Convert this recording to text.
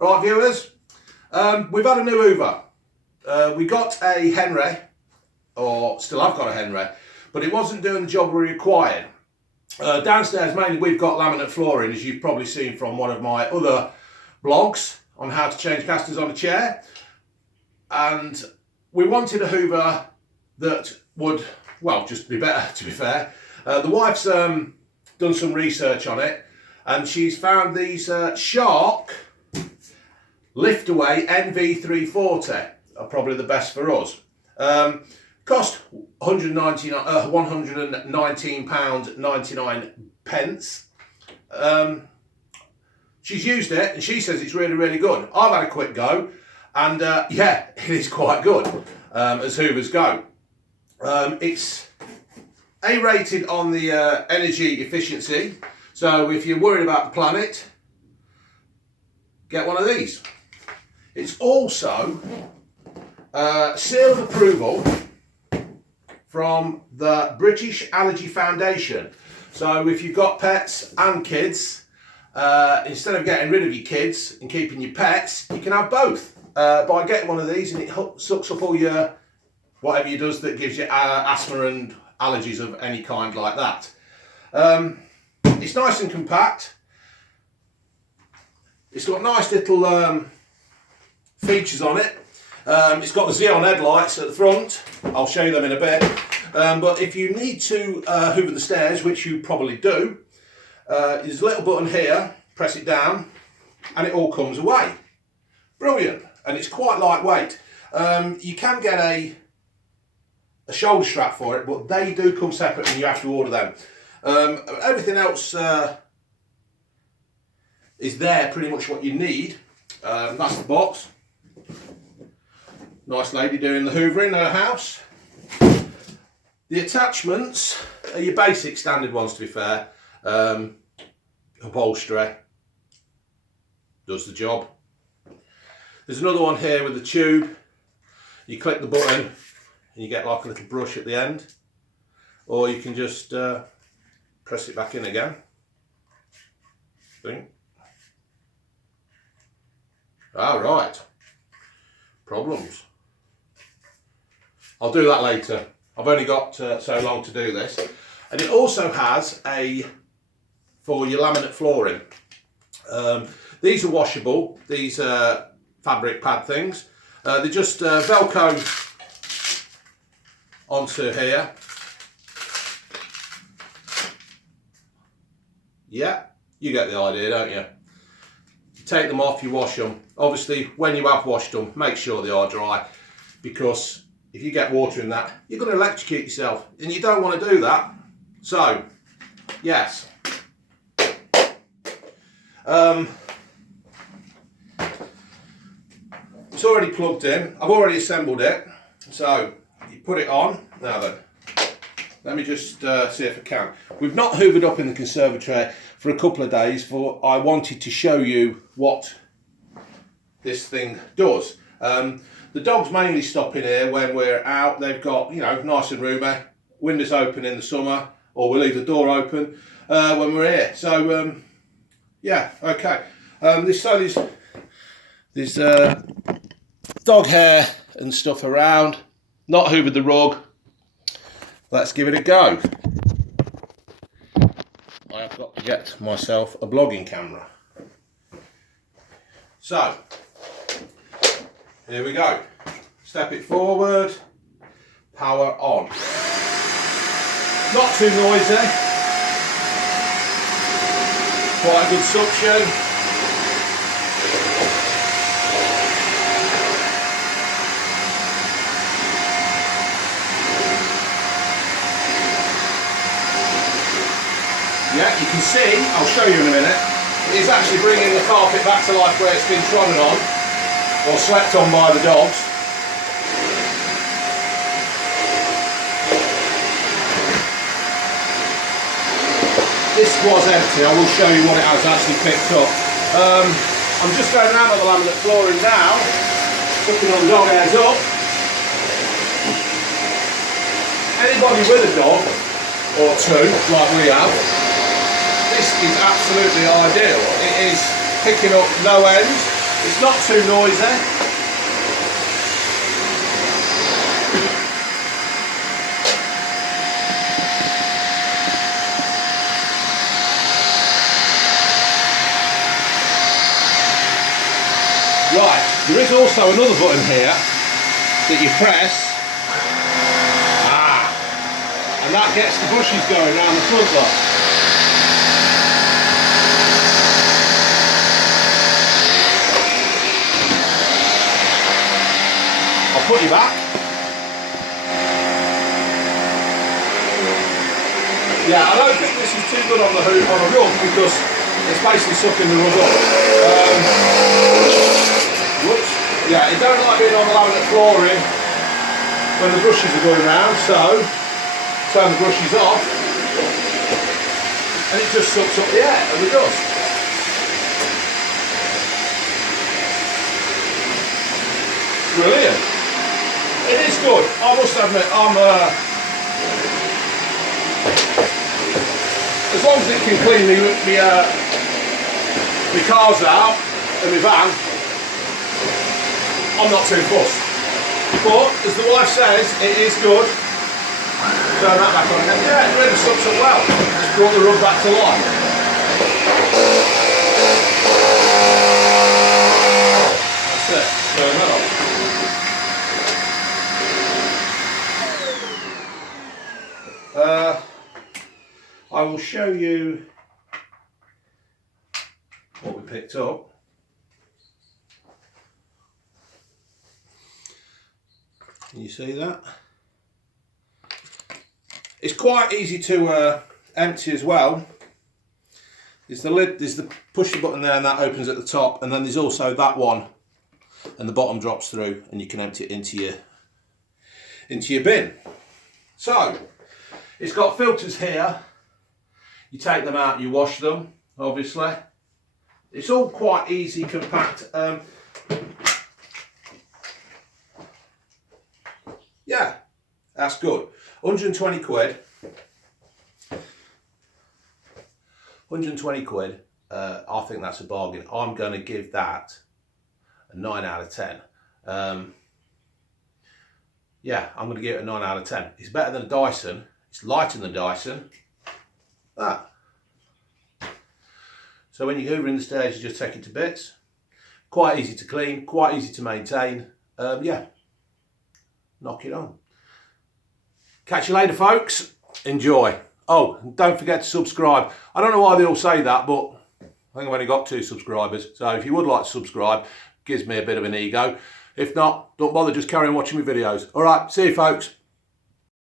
Right, viewers, we've had a new Hoover. We got a Henry, or still have got a Henry, but it wasn't doing the job we required. Downstairs mainly we've got laminate flooring, as you've probably seen from one of my other blogs on how to change casters on a chair. And we wanted a Hoover that would, well, just be better, to be fair. The wife's done some research on it, and she's found these Shark Lift-Away NV340 are probably the best for us. Cost £119.99. She's used it and she says it's really, really good. I've had a quick go, and yeah, it is quite good as Hoovers go. It's A-rated on the energy efficiency, so if you're worried about the planet, get one of these. It's also seal of approval from the British Allergy Foundation. So if you've got pets and kids, instead of getting rid of your kids and keeping your pets, you can have both by getting one of these, and it sucks up all your whatever you does that gives you asthma and allergies of any kind like that. It's nice and compact. It's got nice little features on it. It's got the xenon headlights at the front. I'll show you them in a bit. But if you need to hoover the stairs, which you probably do, there's a little button here, press it down, and it all comes away. Brilliant. And it's quite lightweight. You can get a shoulder strap for it, but they do come separate and you have to order them. Everything else is there, pretty much what you need. That's the box. Nice lady doing the hoovering in her house. The attachments are your basic standard ones, to be fair. Upholstery does the job. There's another one here with the tube. You click the button and you get like a little brush at the end, or you can just press it back in again. Think. All right. Problems. I'll do that later. I've only got so long to do this. And it also has for your laminate flooring. These are washable, these fabric pad things. They just Velcro onto here. Yeah, you get the idea, don't you? You take them off, you wash them. Obviously, when you have washed them, make sure they are dry, because if you get water in that, you're going to electrocute yourself, and you don't want to do that. So, yes. It's already plugged in. I've already assembled it. So, you put it on. Now then, let me just see if I can. We've not hoovered up in the conservatory for a couple of days, for I wanted to show you what this thing does. The dogs mainly stop in here when we're out. They've got, you know, nice and roomy, windows open in the summer, or we leave the door open when we're here. So, yeah, okay. There's dog hair and stuff around. Not hoovered the rug. Let's give it a go. I have got to get myself a blogging camera. So, here we go. Step it forward, power on. Not too noisy. Quite a good suction. Yeah, you can see, I'll show you in a minute, it is actually bringing the carpet back to life where it's been trodden on or slept on by the dogs. This was empty. I will show you what it has actually picked up. I'm just going around on the laminate flooring now, putting on dog hairs up. Anybody with a dog, or two, like we have, this is absolutely ideal. It is picking up no end. It's not too noisy. Right, there is also another button here that you press, and that gets the bushes going around the front lot. I'll put you back. Yeah, I don't think this is too good on the hoop on a rug because it's basically sucking the rug up. Whoops. Yeah, it don't like being on the laminate flooring when the brushes are going round, so turn the brushes off and it just sucks up the air and the dust. Brilliant. It is good. I must admit, as long as it can clean my cars out and my van, I'm not too fussed. But as the wife says, it is good. Turn that back on again. Yeah, it really sucks up well. Just brought the rug back to life. That's it. Turn that off. I will show you what we picked up. Can you see that? It's quite easy to empty as well. There's the lid, there's the push button there and that opens at the top, and then there's also that one and the bottom drops through and you can empty it into your bin. So it's got filters here. You take them out, you wash them, obviously. It's all quite easy, compact. Yeah, that's good. 120 quid. 120 quid. I think that's a bargain. I'm going to give that a 9 out of 10. Yeah, I'm going to give it a 9 out of 10. It's better than a Dyson. It's lighter than the Dyson. That. So when you're hoovering the stairs, you just take it to bits. Quite easy to clean, quite easy to maintain. Yeah, knock it on. Catch you later, folks. Enjoy. Oh, and don't forget to subscribe. I don't know why they all say that, but I think I've only got 2 subscribers. So if you would like to subscribe, gives me a bit of an ego. If not, don't bother, just carry on watching my videos. All right, see you, folks.